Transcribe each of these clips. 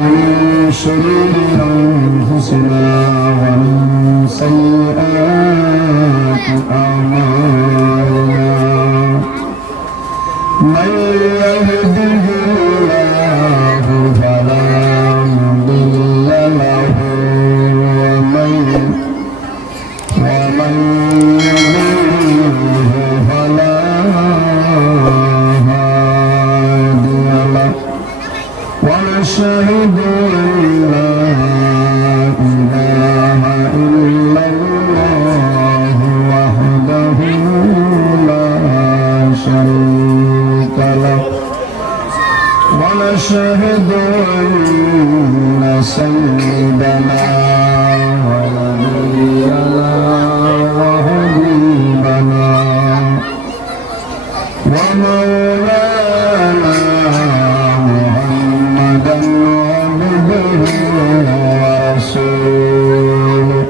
من شرور أنفسنا ومن سيئات أعمالنا من يهده الله فلا مضل له ومن يضلله فلا هادي له ونشهد أن لا إله إلا الله وحده لا شريك له ونشهد أن سيدنا ونبينا وحبيبنا ومولانا محمدا عبده ورسوله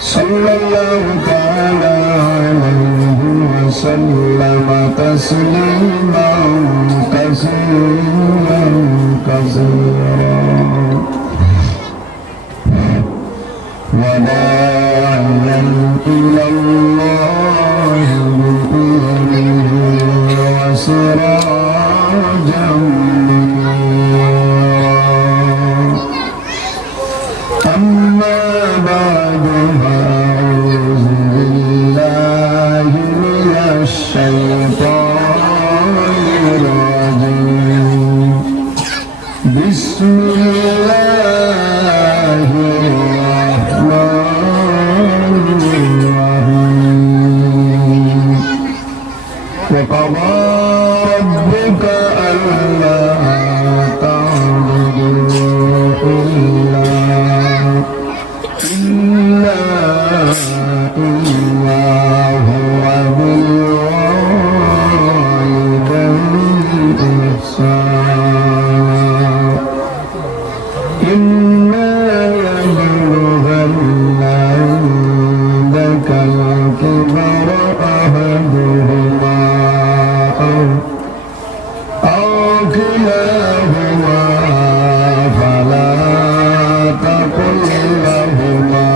صلى الله تعالى عليه وسلم تسليما كثيرا كثيرا وداعيا إلى الله بإذنه وسراجا منيرا أما بعد فأعوذ بالله من الشيطان الرجيم بسم الله الرحمن الرحيم وقضى ربك ألا تعبدوا إلا إياه وبالوالدين إحسانا إما يبلغن عندك الكبر أحدهما أو كلاهما فلا تقل لهما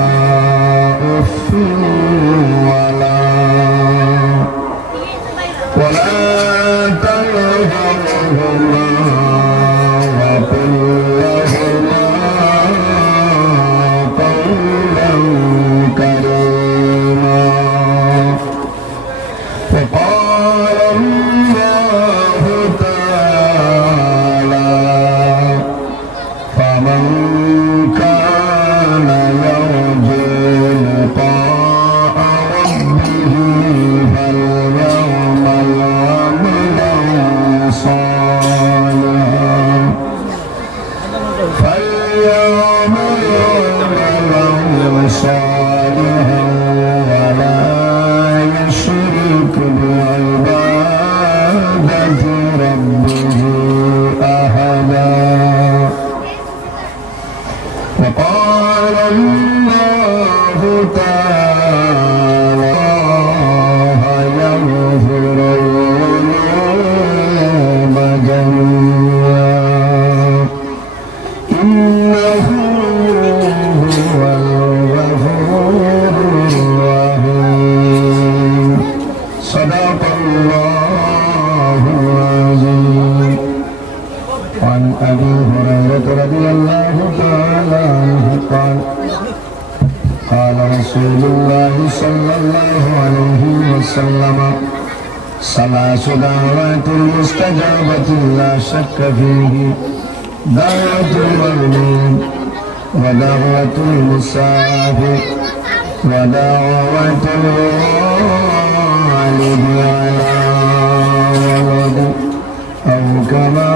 أف ولا تنهرهما وقل لهما قولا كريما وقال الله تعالى فمن كان يرجو لقاء ربه فليعمل عملا صالحا ولا يشرك بعبادة ربه أحدا وقال الله تعالى يغفر الذنوب جميعا إنه هو الغفور الرحيم صدق الله العظيم. عن أبي هريرة رضي الله تعالى عنه قال قال رسول الله صلى الله عليه وسلم ثلاث دعوات مستجابة لا شك فيه دعوة المظلوم ودعوة المسافر ودعوة الوالد على ولده أو كما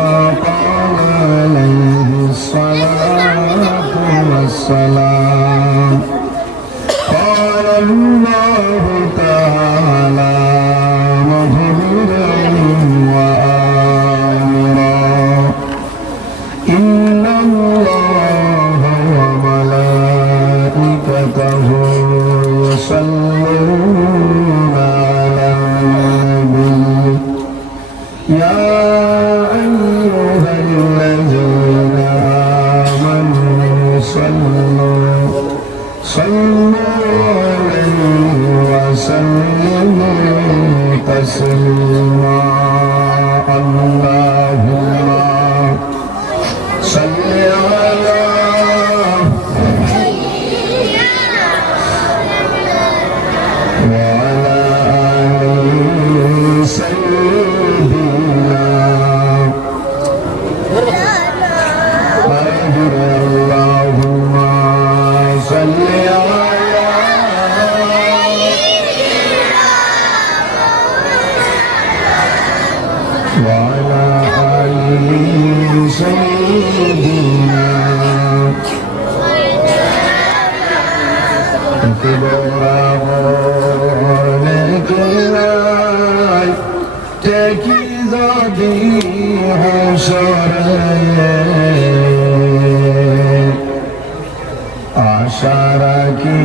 قال عليه الصلاة والسلام. قال الله تعالى مخبرا وآمرا إن الله وملائكته يصلون على صل على وعلى آل سيدنا اللهم صل على وعلى آل سيدنا আশারাকি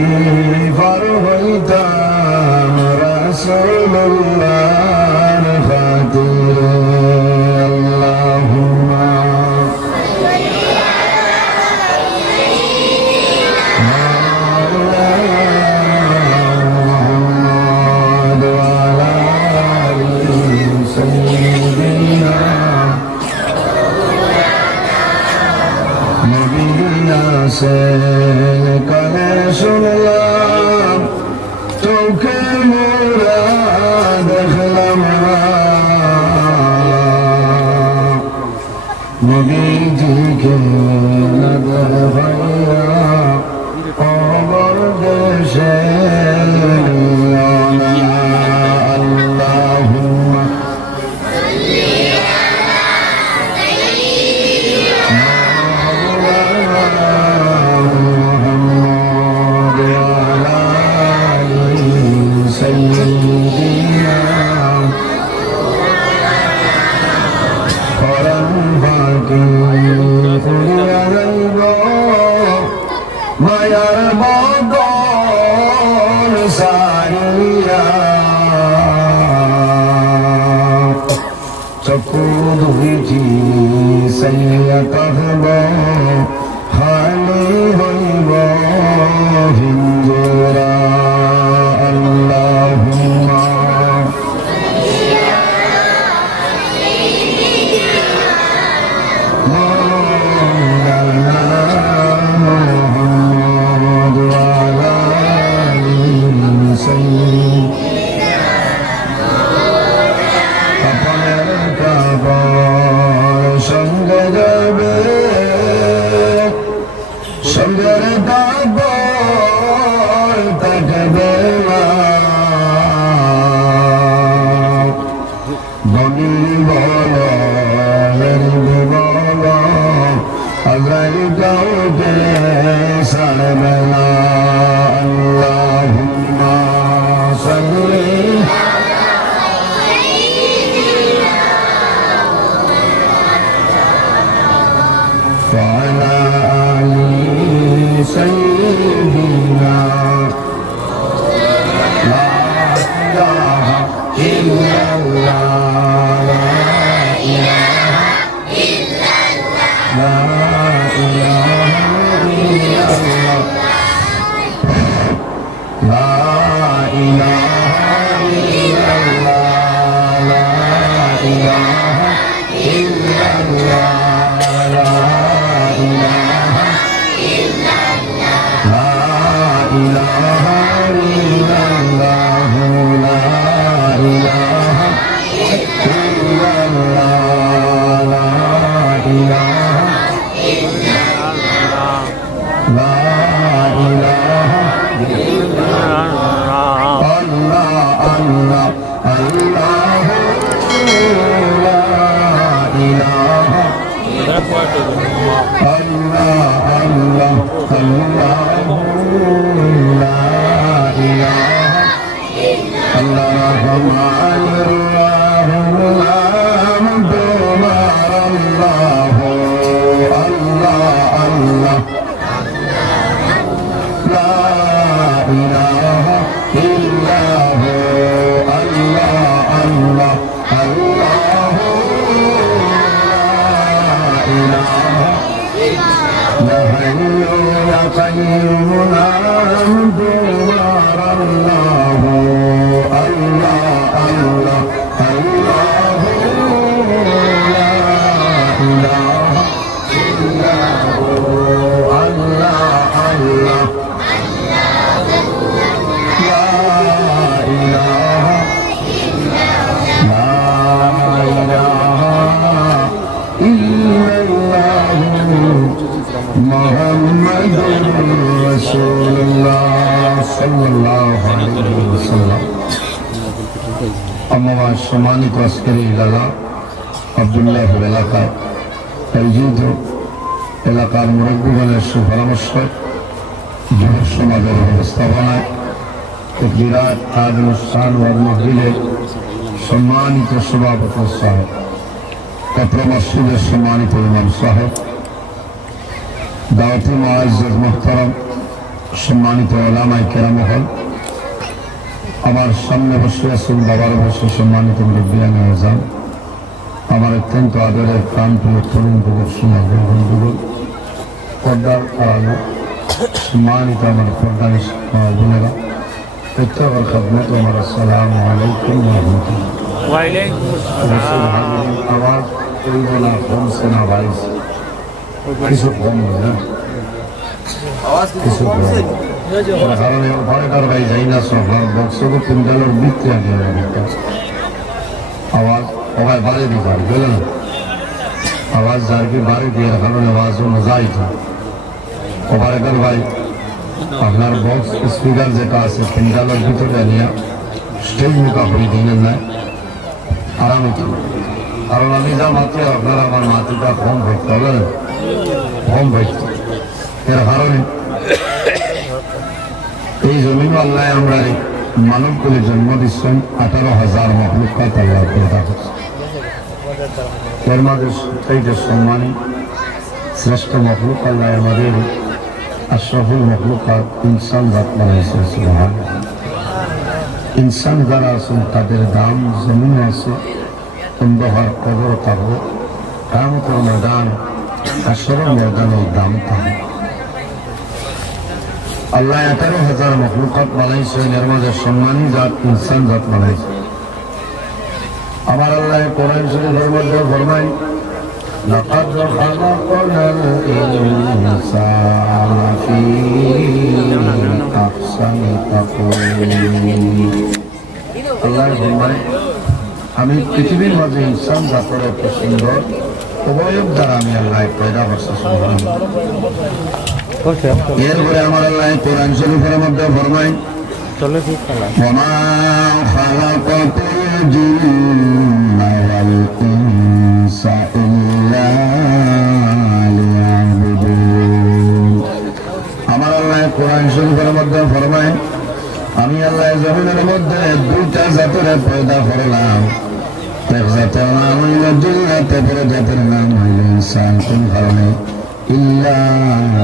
for হইতাম রাসূলুল্লাহর খাতিরে আল্লাহুম্মা से कहे सुनलाम चौखे मोरा देखलाम नबी जी के भैया और देशे अल्लाहुम्मा মায়ার বদন সারিয়া চকু দুইটি সাইয়া তহব হালি হইব হিঞ্জরা আল্লাহুম্মা সঙ্গের দাবর থাকবে না বলি বল বল আজরাইল কাউকে ছাড়বে না আল্লাহুম্মা সাল্লি وعلى آل سيدنا لا إله إلا الله لا إله إلا الله لا إله إلا الله لا إله إلا الله মুহাম্মাদুর রাসূলুল্লাহ সাল্লাল্লাহু আলাইহি ওয়াসাল্লাম। আমার সম্মানিত আজকের এলাকা আব্দুল্লাহ এলাকা আয়োজিত এলাকার মুরব্বীগণের সুপরামর্শ যুব সমাজের ব্যবস্থাপনায় এক বিরাট আজ অনুষ্ঠান মহফিলের সম্মানিত সভাপতি সাহেব, পত্র মসজিদের সম্মানিত ইমাম সাহেব, দাওয়াতি মুআজ্জিজ মুহতারাম, সম্মানিত ওলামায়ে কেরাম হল, আমার সামনে বসে আছেন বাবার বসে সম্মানিত মুরব্বিয়ান আযম, আমার অত্যন্ত আদরের প্রাণপ্রিয় তরুণ যুবক সমাজ বন্ধুগণ, পর্দার আড়ালে সম্মানিত আমার পর্দানি বোনেরা, প্রত্যেকের খেদমত আমার আসসালামু আলাইকুম ওয়া রাহমাতুল্লাহ। আওয়াজ কইব না, কমছে না ভাইস, কিছু কম না, কিছু কম, কারণ ঘরেটার ভাই যাই না সব বক্সকে কুইন্টালের ভিতরে আগে আওয়াজ ওভাবে বাড়ি দিতে হবে, বুঝলেন? আওয়াজ যার কি বাড়ি দিয়ে কারণে আওয়াজ যায় না ওভারেটার ভাই আপনার বক্স স্পিকার যেটা আছে কুইন্টালের ভিতরে নিয়ে স্টেজ মোকাবিলা দিলেন না আরামে ছিল, কারণ আমি যা মাত্র আপনার আমার মাটিটা কম ভরতে হবে, কম ভরতে, এর কারণে এই জমিন আল্লাহ আমরা মানবগুলি জন্ম দিচ্ছেন 18,000 মখলুকাত আল্লাহ পয়দা করছে। এর মাঝে সবথেকে সম্মানী শ্রেষ্ঠ মখলুক আল্লাহ আমাদের আশরাফুল মখলুকাত ইনসান জাত বানাইছে। সুবহানাল্লাহ। ইনসান যারা আছেন তাদের দাম জমিন আছে, অন্ধকার কবর থাকবো, কিয়ামতের ময়দান হাশরের ময়দানের দাম থাকবে। আল্লাহ 18,000 মখলুকাত বানাইছে, এর মাঝে সম্মানী জাত ইনসান জাত বানাইছে। আমার আল্লাহ কোরআন শরীফের মধ্যে ফরমায়, লাকাদ খালাকনাল ইনসানা ফি আহসানি তাকওয়িম। আল্লাহ ফরমায়, আমি পৃথিবীর মাঝে ইনসান জাতের এত সুন্দর অবয়ব দ্বারা আমি আল্লাহ পয়দা করছি। এরপরে আমার আল্লাহ কোরআন শরীফের মধ্যে ফরমায়, ওমা খালাকাতুল জিন্না ওয়াল ইনসা ইল্লা লিয়াবুদুন। আমার আল্লাহ কোরআন শরীফের মধ্যে ফরমায়, আমি আল্লাহ জমিনের মধ্যে দুইটা জাতের পয়দা করলাম, এক জাতের নাম হইল জিন্নাত, অপর জাতের নাম হইল ইনসান। কোন কারণে? ইল্লা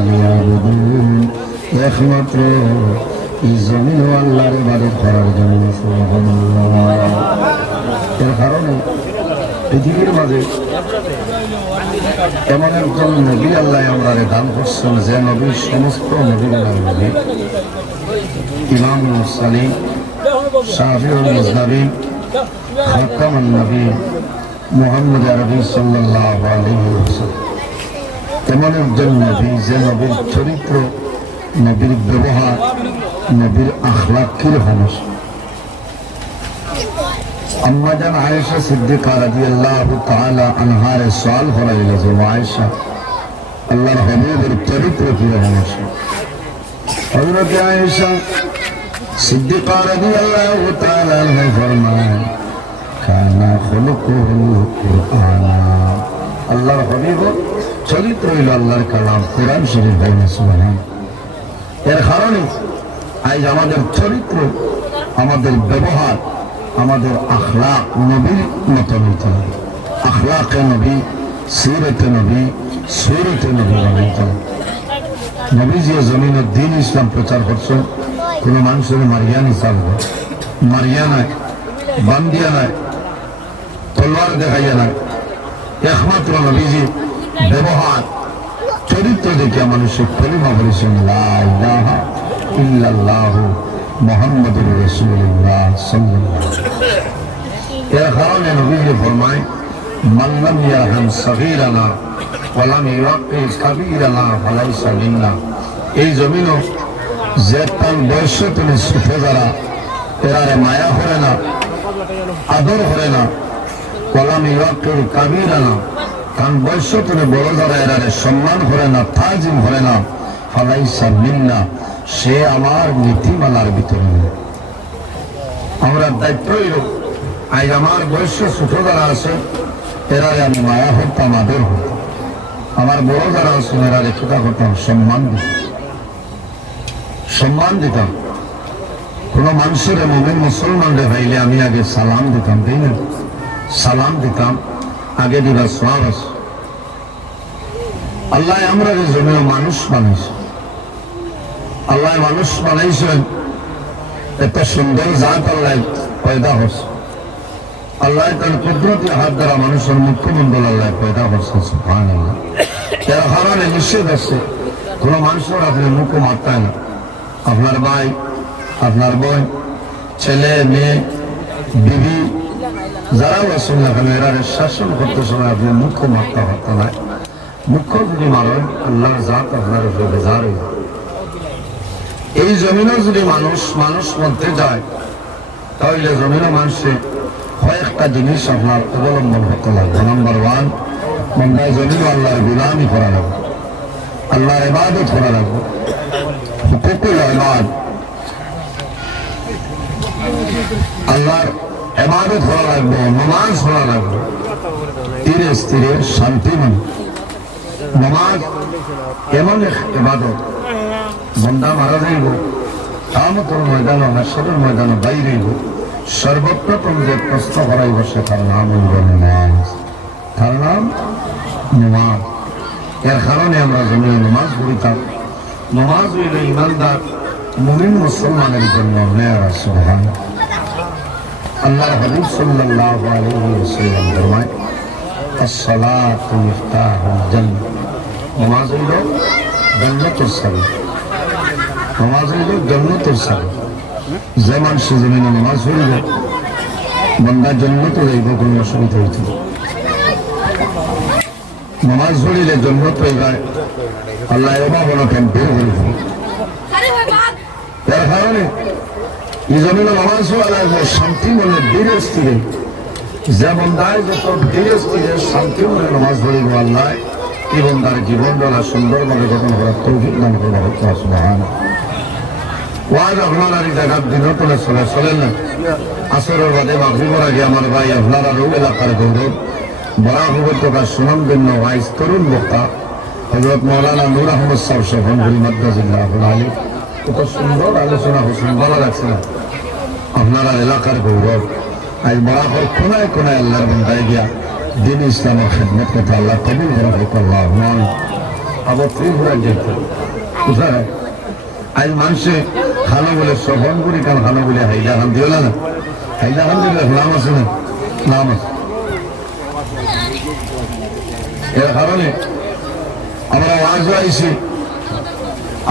লিয়াবুদুন, একমাত্র এই জমিন ও আল্লাহর ইবাদত করার জন্য। সুবহানাল্লাহ। এর কারণে পৃথিবীর মাঝে এমন একজন নবী আল্লাহ আমরা দান করছেন, যে নবীর সমস্ত নবীগণের নবী, ইমামুল মুরসালিন, শাফিউল মুজনাবিন, খাতামুন নবী মুহাম্মদ আরবি সাল্লাল্লাহু আলাইহি ওয়াসাল্লাম। এমন একজন নবী যে নবীর চরিত্র, নবীর ব্যবহার, নবীর আখলাক কিরকম। আম্মা জান আয়েশা সিদ্দিকা রাদিয়াল্লাহু তাআলা আনহার সওয়াল করা হইল যে আয়েশা, আল্লাহর হাবিবের চরিত্র কিরকম আছে? হযরত আয়েশা সিদ্দিকা রাদিয়াল্লাহু তাআলা আনহা ফরমায়, কানা খুলুকুল কুরআন। আল্লাহর হাবিবের চরিত্র হইল আল্লাহর কালাম, কোরআন শরীফ। সুবহানাল্লাহ। এর কারণে আজ আমাদের চরিত্র, আমাদের ব্যবহার, আমাদের আখলাক নবীর মতো হইতে হবে। আখলাকে নবী, সিরতে নবী, সুরতে নবী বানাইতে হবে। নবী যে জমিনে দ্বীন ইসলাম প্রচার করছেন, কোনো মানুষের মারিয়া নিচাল মারিয়া নাই, বান্দিয়া নাই, তলোয়ার দেখাইয়া নাই। একমাত্র নবীজি ব্যবহার, চরিত্র দেখে মানুষের কলিমা বলেছেন, লা ইলাহা ইল্লাল্লাহু মুহাম্মাদুর রাসূলুল্লাহ সাল্লাল্লাহু আলাইহি ওয়াসাল্লাম। এর কারণে নবীজি ফরমায়, মান লাম ইয়ারহাম সগীরানা ওয়া লাম ইউওয়াক্কির কাবীরানা ফালাইসা মিন্না। এই জমিনও যে তার বয়স তুমি সুফে যারা এরারে মায়া করে না, আদর করে না, ওয়া লাম ইউওয়াক্কির কাবীরানা, কারণ বয়স করে বড় যারা এরারে সম্মান করে না, তাজিম করে না, ফালাইসা মিন্না, সে আমার নীতিমালার ভিতরে নেই। আমরা দায়িত্ব হইল আজ আমার বয়স ছোট যারা আছে এরারে আমি মায়া হতাম, আদর হতাম। আমার বড় যারা আছেন এরারে ছোটা করতাম, সম্মান দিতাম। কোন মানুষের মুমিন মুসলমানরে ভাইলে আমি আগে সালাম দিতাম, তাই না? সালাম দিতাম, আগে দিবা সওয়াব আছে। আল্লাহ আমরা জমিও মানুষ বানাইছে, আল্লাহ মানুষ বানাইছেন, এত সুন্দর জাত আল্লাহ পয়দা হচ্ছে। আল্লাহ তার কুদরতি হাত দ্বারা মানুষের মুখ্যমন্ডল আল্লাহ পয়দা হচ্ছে। সুবহানাল্লাহ। এর কারণে নিষেধ আছে কোন মানুষের আপনি মুখ মারতেন না। আপনার ভাই, আপনার বোন, ছেলে মেয়ে, বিবি যারাও আছেন না কেন এরা শাসন করতে সময় আপনি মুখ মারতে পারত না। মুখ যদি মারেন আল্লাহর জাত আপনার উপরে বেজার হয়ে যায়। এই জমিনও যদি মানুষ মধ্যে যায় তাহলে জমিনও মানুষে কয়েকটা জিনিস আপনার অবলম্বন করতে লাগবে। নাম্বার 1, মন্দায় জমিন আল্লাহর গুলামি করা লাগবে, আল্লাহর ইবাদত করা লাগবে। হুকুকুল ইবাদ, আল্লাহর ইবাদত করা লাগবে, নামাজ পড়া লাগবে ধীরে স্থিরে শান্তি মানে। নামাজ এমন এক ইবাদত, বন্দা মারা যাইব কামতের ময়দান, হাসরের ময়দান বাইরে সর্বপ্রথম যে প্রশ্ন করাইব সে তার নাম হইব নামাজ, তার নাম নামাজ। এর কারণে আমরা জমিনে নামাজ পড়িতাম। নামাজ হইল ইমানদার মুমিন মুসলমানের জন্য নেয়ারা। সুবহানাল্লাহ। আল্লাহর হাবিব সাল্লাল্লাহু আলাইহি ওয়াসাল্লাম ফরমায়, আস-সালাতু মিফতাহুল জান্নাহ, নামাজ হইল জান্নাতের চাবি, নামাজ হইল জান্নাতের চাবি। যে মানুষ জমিনে নামাজ পড়িব বান্দা জান্নাতে যাইব, কোনো অসুবিধা হইত না। নামাজ পড়িলে জান্নাত হয়ে যায়, আল্লাহ এবার কেন বের হইব। এর কারণে এই জমিনে নামাজ পড়া লাগবে শান্তি মনে, ধীরে স্থিরে। যে বন্দায় যত ধীরে স্থিরে শান্তি মনে নামাজ পড়িব আল্লাহ এই বন্দার জীবনটা সুন্দরভাবে গঠন করার তৌফিক দান করবে। সুবহানাল্লাহ। ওয়াজ আপনারা এই জায়গার দিনও তোলে চলে না। আসরের বাদে মাগরিবের আগে আমার ভাই আপনারা রোগ এলাকার গৌরব বড় উপত্যকার সুনামধন্য ভাইস তরুণ বক্তা হযরত মাওলানা নূর আহমদ সাহেব শফনগুল মাদ্রাসাল্লাহুল আলী কত সুন্দর আলোচনা করছেন, ভালো লাগছে না? আপনারা এলাকার গৌরব আজ বড় কোনায় কোনায় আল্লাহর বান্দায় গিয়া দিন ইসলামের খেদমত করতে আল্লাহ কবুল করা হোক। আল্লাহ নয় আবার ত্রিপুরা যেত কোথায় আজ মানুষে খানো বলে শোভন করি, কারণ খানো বলে হাইলা খান দিও না, হাইলা খান দিলে নাম আছে না, নাম আছে। এর কারণে আমরা ওয়াজ আইছি,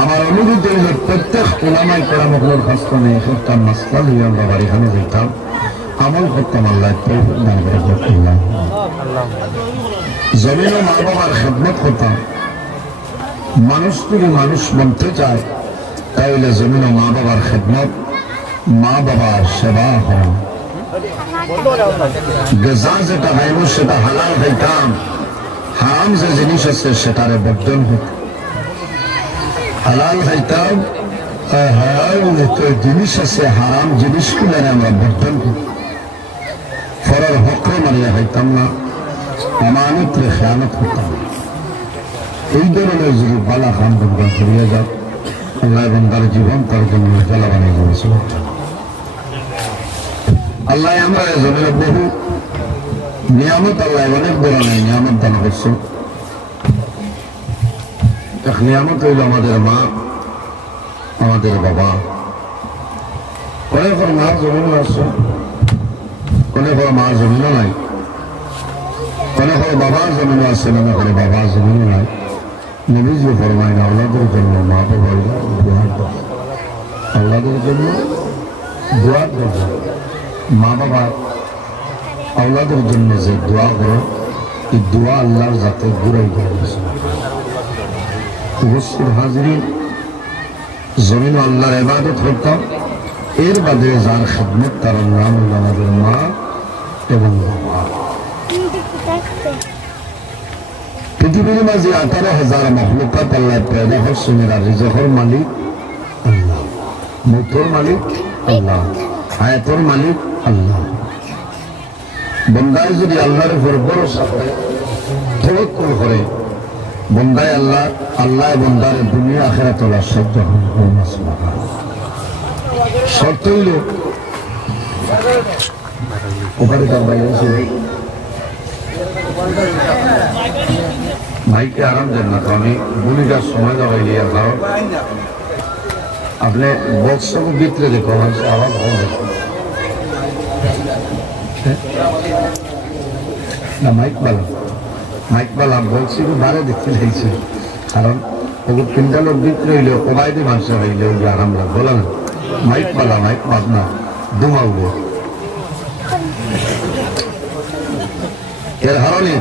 আমার অনুরোধ হইল প্রত্যেক ওলামাই কেরামগুলোর কাছে একটা মাসলা নিয়ে আমরা বাড়িখানে যেতাম, আমল করতাম, আল্লাহ তৌফিক দান করে করতাম। জমিনে মা বাবার খেদমত করতাম। মানুষ যদি মানুষ বলতে চায় তাহলে জমিনে মা বাবার খেদমত, মা বাবার সেবা হয়। গজা যেটা খাইব সেটা হালাল খাইতাম, হারাম যে জিনিস আছে সেটারে বর্জন হইত। হালাল খাইতাম, হারাম যে জিনিস আছে হারাম জিনিসগুলো আমরা বর্জন করি। ফরের হকরে মারিয়া খাইতাম না, আমানতরে খেয়ানত করতাম। এই ধরনের যদি বালা খান বন্ধন করিয়া যাও আল্লাহ বন্দার জীবন তার জন্য জ্বালা বানিয়ে দিয়েছিল। আল্লাহ আমরা জমির বহু নিয়ামত, আল্লাহ অনেক ধরনের নিয়ামত দান করছে। এক নিয়ামত হইল আমাদের মা, আমাদের বাবা। অনেক মা জমিন আছে, অনেক মা জমিনও নাই, অনেক বাবার জমিন আছে, অনেক বাবার জমিনও নাই। নবীজি ফরমায় আল্লাহদের জন্য মা বাবার দোয়া করো, আল্লাহদের জন্য দোয়া করো। মা বাবা আল্লাহদের জন্য যে দোয়া করো, এই দোয়া আল্লাহর যাতে ঘুরাই করেছে। উপস্থিত হাজিরিন, জমিন আল্লাহর ইবাদত করতাম। এর বাদে যার খেদমত তার নাম হল আমাদের মা এবং বাবা। পৃথিবীর মাঝে 18,000 মখলুকাত আল্লাহ পয়দা করছেন, এরা রিজকের মালিক আল্লাহ, মৌতের মালিক আল্লাহ, হায়াতের মালিক আল্লাহ। বন্দায় যদি আল্লাহর উপর ভরসা করে, তাওয়াক্কুল করে, বন্দায় আল্লাহ আল্লাহ বন্দার দুনিয়া আখিরাত সহ্য হবে। শর্ত হইল ওখানে তার বাইরে ভাইকে আরাম দেন না, তো আমি ভূমিকার সময় দেওয়াইলি আর কারণ আপনি বক্সকে ভিতরে দেখো আওয়াজ না, মাইক বালা বলছি বারে দেখতে চাইছে, কারণ ওগুলো তিনটা লোক ভিতরে হইলে ওবাইদি মানুষ হইলে ওগুলো আরাম লাগে, বলে না মাইক বালা মাইক বাদ না দুমাউবে। এর কারণে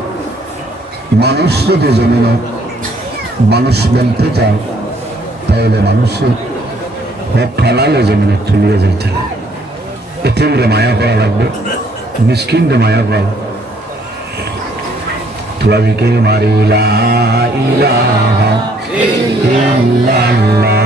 মানুষ যদি জমিন মানুষ বলতে চায়, তাহলে মানুষের হক ফেলালে জমিনে চলিয়ে যাইতে এতে মায়া করা লাগবে, মিসকিনকে মায়া করা তোলাকে মারি লা ইলাহা ইল্লাল্লাহ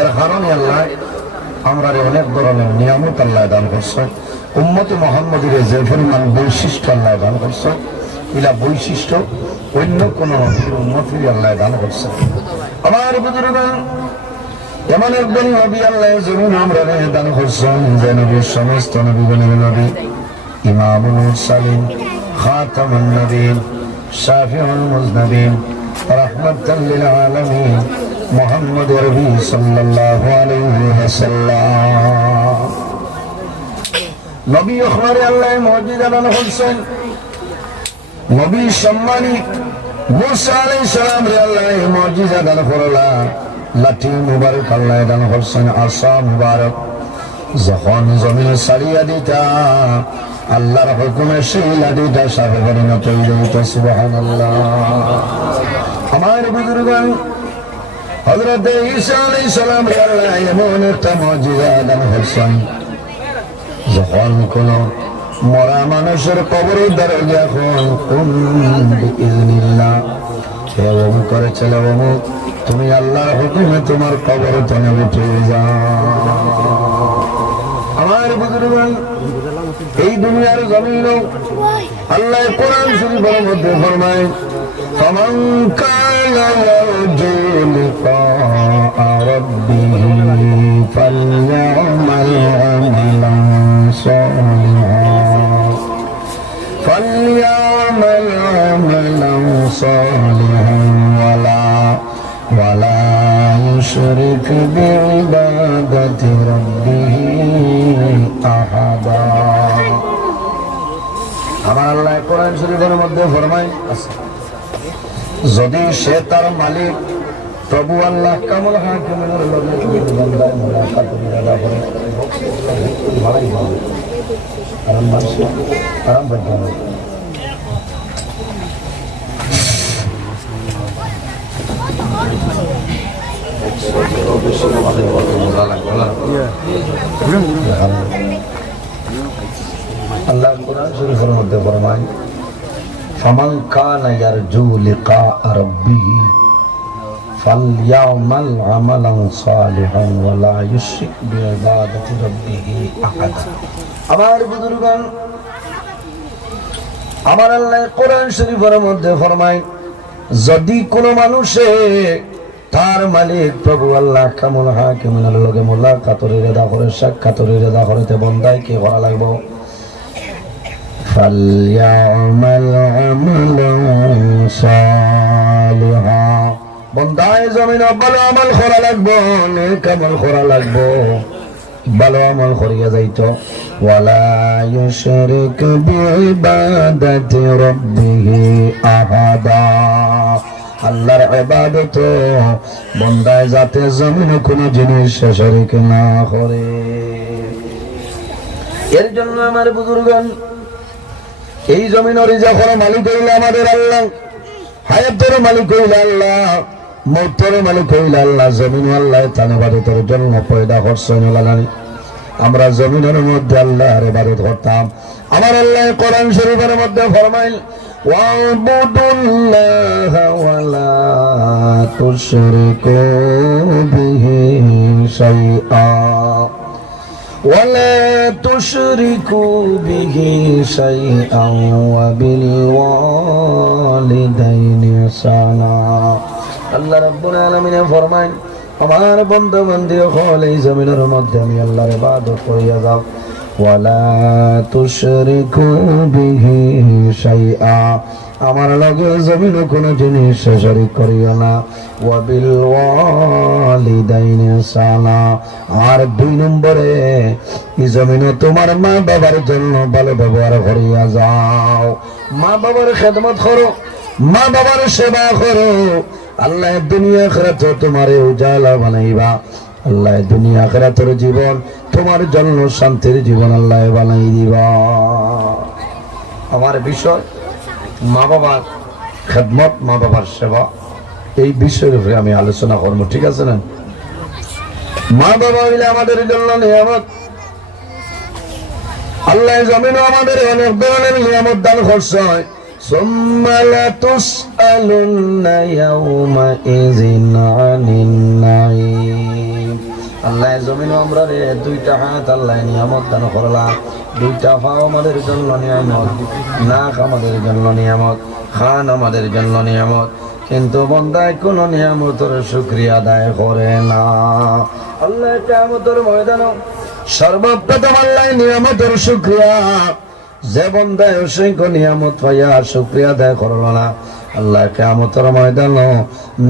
এর কারণে আল্লাহ আমরা অনেক ধরনের নিয়ামত আল্লাহ দান করছে, উম্মতে মুহাম্মদের যে পরিমাণ বৈশিষ্ট্য আল্লাহ দান করছে, এলা বৈশিষ্ট্য অন্য কোন উম্মতেরই আল্লাহ দান করছে। আমার বুজুর্গ এমন একজন নবী আল্লাহ জমিন আমরা দান করছেন, যে নবীর সমস্ত নবীগণের নবী, ইমামুল মুরসালিন, খাতামুন নবীন, শাফিউল মুজনবিন, রাহমাতাল লিল আলামিন, মুহাম্মদ রবি সাল্লাল্লাহু আলাইহি ওয়াসাল্লাম। নবী ওখানে আল্লাহ মুজিজা দান করছেন, নবী সম্মানী মুসা আলাইহিস সালাম রে আল্লাহ মুজিজা দান করলা, লাঠি মুবারক আল্লাহ দান করছেন, আসা মুবারক যখন জমিন ছাড়িয়া দিতা আল্লাহর হুকুমে সেই লাঠিটা সাপে পরিণত হয়ে যেত। সুবহানাল্লাহ। আমার বুজুর্গগণ হযরত ঈসা আলাইহিস সালাম রে আল্লাহ এমন একটা মুজিজা দান করছেন, যখন কোন মরা মানুষের কবরের দরজা খুন ইজনিল্লাহ, ছেলে অমুক করে ছেলে অমুক, তুমি আল্লাহর হুকুমে তোমার কবর তলে উঠে যাও। আমার বুজুর্গান, এই দুনিয়ার জমিন আল্লাহ কোরআন শরীফের মধ্যে ফরমায় ফামান কানা ইয়ারজু লিকা রাব্বিহি ফালইআমাল আমালান সালিহান فليعمل عملا صالحا ولا يشرك بعبادة ربه أحدا। আমার আল্লাহ কোরআন শরীফের মধ্যে ফরমায় যদি সে তার মালিক প্রভু আল্লাহ কামল হাকিমের লগে বান্দার মুলাকাত ইরাদা করে ভালোই হবে আরাম বাসা আরাম বাসা আল্লাহ কোরআন শরীফের মধ্যে ফরমায় ফামান কানা ইয়ারজু লিকা রাব্বিহি ফালইআমাল আমালান সালিহান ওয়া লা ইউশরিক বিইবাদাতি রাব্বিহি আহাদা। আমার বুজুর্গান, আমার আল্লাহ কোরআন শরীফের মধ্যে ফরমায় যদি কোন মানুষে তার মালিক প্রভু আল্লাহ কামল হাকিমের লগে মুলাকাতের ইরাদা করে সাক্ষাতের ইরাদা করতে বন্দায় কি করা লাগবে ফালইআমাল আমালান সালিহা বন্দায় জমিন ভালো আমল করা লাগবে নেক আমল করা লাগবে ভালো আমল করিয়া যাইতো ওয়ালা ইউশরিক বিইবাদাতি রাব্বিহি আহাদা আল্লাহর ইবাদত বন্দায় যাতে জমিনে কোনো জিনিস শরীক না করে। এর জন্য আমার বুজুর্গান এই জমিনের রিজিকের মালিক হইল আমাদের আল্লাহ, হায়াতের মালিক হইল আল্লাহ, মৌতের মালিক হইল আল্লাহ। জমিন আল্লাহ তার ইবাদতের জন্য পয়দা করছেন লাগানি আমরা জমিনের মধ্যে আল্লাহর ইবাদত করতাম। আমার আল্লাহ কোরআন শরীফের মধ্যে ফরমাইল ওয়াবুদুল্লাহা ওয়ালা তুশরিকু বিহি শাইআ ওয়ালা তুশরিকু বিহি শাইআন ওয়া বিল ওয়ালিদাইনি ইহসানা। আল্লাহ রাব্বুল আলামিন ফরমায় আমার বন্ধু বান্ধব হল এই জমিনের মধ্যে আমি আল্লাহর ইবাদত করিয়া যাও ওয়ালা তুশরিকু বিহি শাইআ আমার লগে জমিনে কোনো জিনিস শরীক করিও না ওয়া বিল ওয়ালিদাইনি ইহসানা আর 2 নম্বরে এই জমিনে তোমার মা বাবার জন্য ভালো ব্যবহার করিয়া যাও। মা বাবার খেদমত করো, মা বাবার সেবা করো। আল্লাহ দুনিয়া আখিরাতে তোমারে উজালা বানাইবা। আল্লাহ দুনিয়া আখিরাতের জীবন তোমার জন্য শান্তির জীবন আল্লাহ বানাই দিবা। আমার বিষয় মা বাবার খেদমত, মা বাবার সেবা, এই বিষয়ের উপরে আমি আলোচনা করবো, ঠিক আছে না? মা বাবা হইলে আমাদের জন্য নিয়ামত। আল্লাহ জমিনে আমাদের অনেক ধরনের নিয়ামত দান করছে। সুম্মা লাতুসআলুন্না ইয়াওমাইযিন আনিন নাঈম। আল্লাহ জমিনে আমরা রে 2টা হাত আল্লাহ নিয়ামত দান করলাম, 2টা পা আমাদের জন্য নিয়ামত, নাক আমাদের জন্য নিয়ামত, কান আমাদের জন্য নিয়ামত, কিন্তু বান্দায় কোন নিয়ামতের শুকরিয়া আদায় করে না। আল্লাহ কিয়ামতের ময়দানে সর্বপ্রথম আল্লাহ নিয়ামতের শুকরিয়া, যে বান্দায় অসংখ্য নিয়ামত পাইয়া শুকরিয়া আদায় করল না, আল্লাহ কিয়ামতের ময়দানে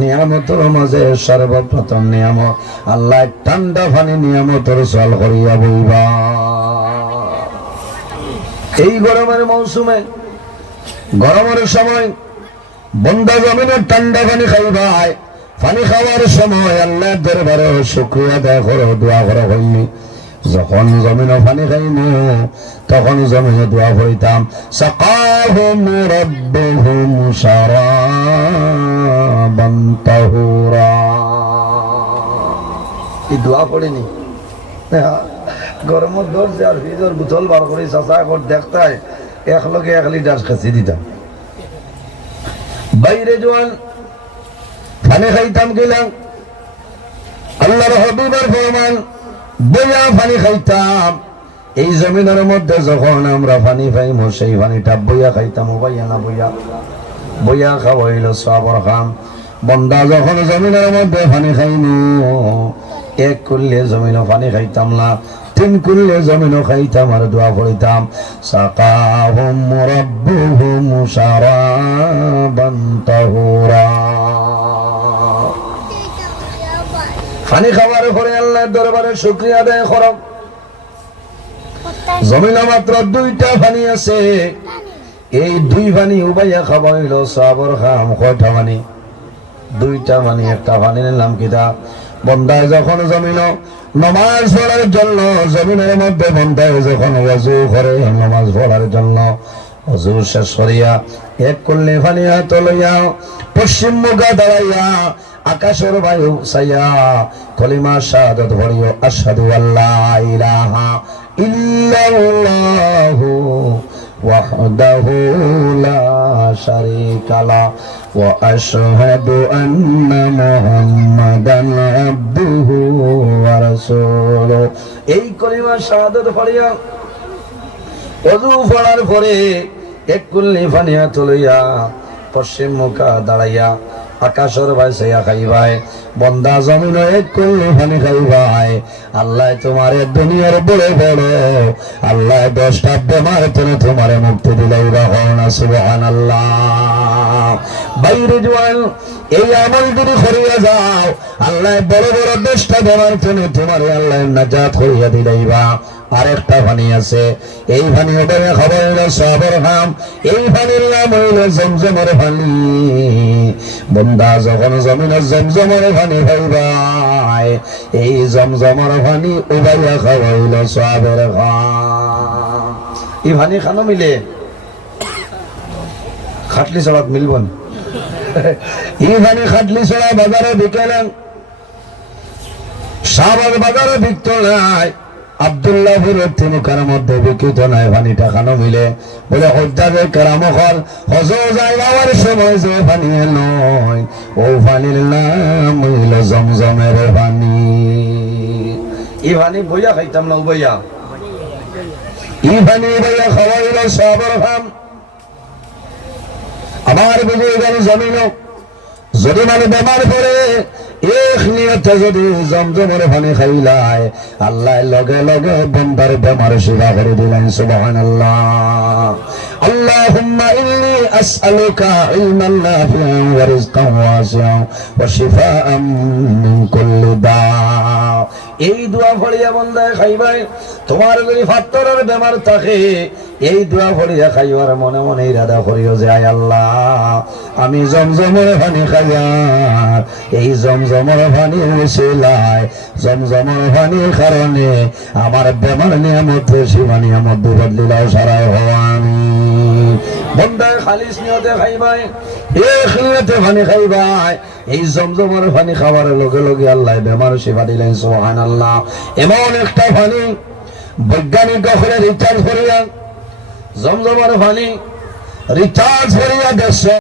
নিয়ামতের মাঝে সর্বপ্রথম নিয়ামত আল্লাহ ঠান্ডা পানি নিয়ামতের জল করিয়া বইবা। এই গরমের মৌসুমে, গরমের সময় বন্দা জমিনে ঠান্ডা পানি খাইবাই। পানি খাওয়ার সময় আল্লাহ দরবারে শুকরিয়া আদায় করো, দোয়া করো হইনি। যখন জমিনে পানি খাইনি তখন জমিনে দোয়া করিতাম সাকাহুম রাব্বুহুম শারাবান তাহুরা। এই দোয়া পড়িনি গরমের দরজা আর ফ্রিজের বোতল বার করে চাচা করে দেখতাই 1 লিটার খেঁচি দিতাম। বাইরে জোয়ান পানি খাইতাম গেলাম আল্লাহর হাবিবের ফরমান বইয়া পানি খাইতাম এই জমিনের মধ্যে যখন আমরা পানি পাইমো সেই পানিটা বইয়া খাইতাম বইয়া না বইয়া বইয়া খাওয়া হইল সওয়াবের কাম বন্দা যখন জমিনের মধ্যে পানি খাইনো এক করলে জমিনও পানি খাইতাম না তিন করলে জমিনও খাইতাম আর দোয়া পড়িতাম সাকাহুম রাব্বুহুম শারাবান তাহুরা পানি খাওয়ার পরে আল্লাহর দরবারে শুকরিয়া আদায় করো জমিনে মাত্র দুইটা পানি আছে এই দুই পানি উবাইয়া খাওয়া হইল সওয়াবের কাম কয়টা পানি দুইটা পানি একটা পানির নাম কিতা বন্দায় যখন জমিন নামাজ পড়ার জন্য জমিনের মধ্যে বন্দায় যখন ওযু করে নামাজ পড়ার জন্য ওযু শেষ করিয়া এক করলে পানি হাতে লইয়া পশ্চিম মুখে দাঁড়াইয়া আকাশের বায়ু চাইয়া কলিমা শাহাদাত পড়িও আশহাদু আল্লা ইলাহা ইল্লাল্লাহু ওয়াহদাহু লা শারীকা লা ওয়া আশহাদু আন্না মুহাম্মাদান আবদুহু ওয়া রাসূলুহু এই কলিমা শাহাদাত পড়িয়া ওযু পড়ার পরে এক কুল্লি পানি হাতে লইয়া পশ্চিম মুখে দাঁড়াইয়া আকাশের ভাইসাইয়া খাইবাই বন্দা জমিন এক করলে পানি খাইবাই আল্লাহ তোমার দুনিয়ার বড় বড় আল্লাহ 10টা বেমার থেকে তোমার মুক্তি দিলাই না সুবহানাল্লাহ বাইরে জওয়ান এই আমল যদি করিয়া যাও আল্লাহ বড় বড় 10টা বেমার থেকে তোমার আল্লাহ নাজাত হইয়া দিলাইবা আরেকটা পানি আছে এই পানি ওটাকে খাবার হইল সওয়াবের কাম এই পানির নাম হইল জমজমের পানি বন্দা যখন জমিনের জমজমের পানি খাইবাই এই জমজমের পানি উবাইয়া খাওয়া হইল সওয়াবের কাম এই পানি খানো মিলে খাটলি চড়াত মিলব না এই পানি খাটলি চড়া বাজারে বিকেলেন শাহবাগ বাজারে বিকত নাই আব্দুল্লাহপুর তিনুকার মধ্যে বিকৃত নাই পানিটা খানো মিলে বলে হজ্জাদের কেরাম হল হজ যায় যাওয়ার সময় যে পানি নয় ও পানির নাম হইল জমজমের পানি এই পানি বইয়া খাইতাম না বইয়া এই পানি বইয়া খাওয়া হইল সওয়াবের কাম আমার বুঝে গেল জমিন যদি মানে বেমার পড়ে এক নিয়তে যদি জমজমের পানি খাইলাই আল্লাহ লগে লগে বন্দার বেমার সেবা করে দিলেন সুবহানাল্লাহ আল্লাহুম্মা ইন্নী আসআলুকা ইলমান নাফিআন ওয়া রিজকান ওয়াসিআন ওয়া শিফাআন মিন কুল্লি দা এই দোয়া পড়িয়া বন্দায় খাইবাই তোমার যদি ফাত্তরের বেমার থাকে এই দোয়া পড়িয়া খাইবার মনে মনে ইরাদা করিও যে আয় আল্লাহ আমি জমজমের পানি খাইয়া এই জমজমের পানির উসিলায় জমজমের পানির কারণে আমার বেমার নিয়ামত সীমা নিয়ামত বদলিলাও সারাই হওয়ানি বন্দায় খালিস নিয়তে খাইবাই এক নিয়তে পানি খাইবাই এই জমজমের পানি খাবার লগে লগে আল্লাহ বেমার সেবা দিলেন সুবহানাল্লাহ এমন একটা পানি বৈজ্ঞানিক হলে রিচার্জ করিয়া জমজমের পানি রিচার্জ করিয়া দেশ